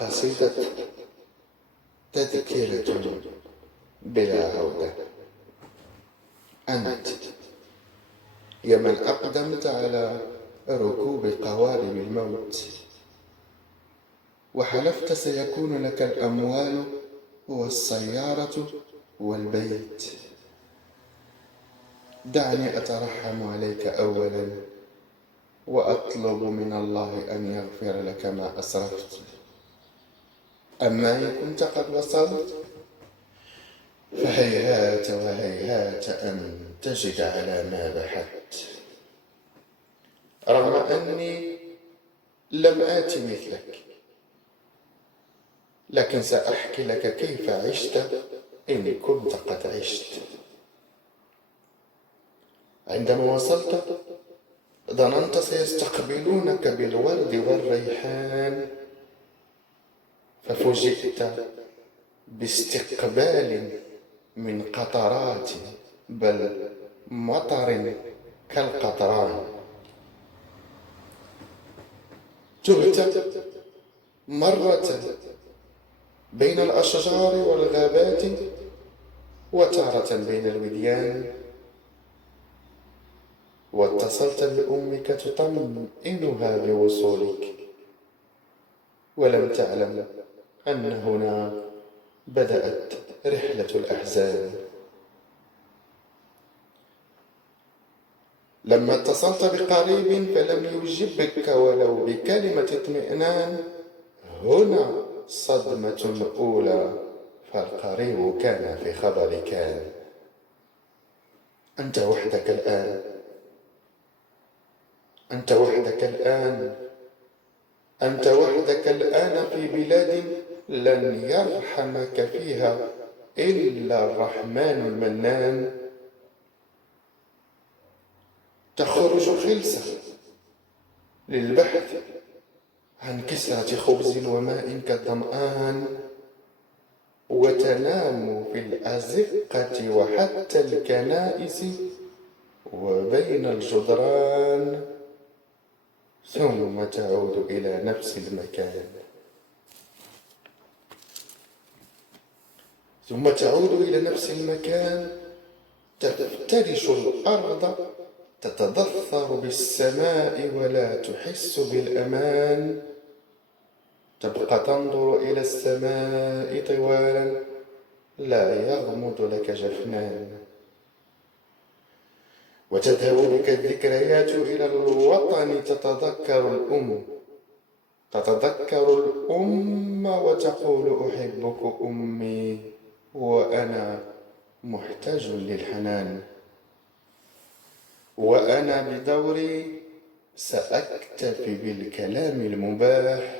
قصيدة تذكرة بلا عودة. أنت يا من أقدمت على ركوب قوارب الموت، وحلفت سيكون لك الأموال والسيارة والبيت. دعني أترحم عليك أولا، وأطلب من الله أن يغفر لك ما أسرفت. أما إن كنت قد وصلت فهيهات وهيهات أن تجد على ما بحثت. رغم أني لم آت مثلك، لكن سأحكي لك كيف عشت إن كنت قد عشت. عندما وصلت ظننت سيستقبلونك بالورد والريحان، ففوجئت باستقبال من قطرات، بل مطر كالقطران. تهت مرة بين الأشجار والغابات، وتارة بين الوديان، واتصلت بأمك تطمئنها بوصولك، ولم تعلم أن هنا بدأت رحلة الأحزان. لما اتصلت بقريب فلم يجبك ولو بكلمة اطمئنان، هنا صدمة أولى، فالقريب كان في خبر كان. أنت وحدك الآن، أنت وحدك الآن، أنت وحدك الآن في بلاد لن يرحمك فيها إلا الرحمن المنان. تخرج خلسة للبحث عن كسرة خبز وماء كالظمآن، وتنام في الأزقة وحتى الكنائس وبين الجدران، ثم تعود إلى نفس المكان، ثم تعود إلى نفس المكان، تفترش الأرض، تتضثر بالسماء ولا تحس بالأمان، تبقى تنظر إلى السماء طوالا، لا يغمض لك جفنان، وتذهب بك الذكريات إلى الوطن، تتذكر الأم وتقول أحبك أمي، وأنا محتاج للحنان. وأنا بدوري سأكتفي بالكلام المباح،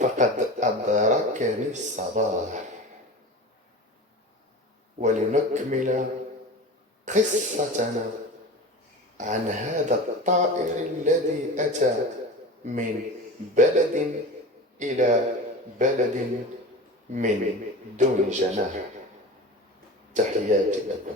فقد أدركني الصباح. ولنكمل قصتنا عن هذا الطائر الذي أتى من بلد إلى بلد من دون جناح. تحياتي لكم.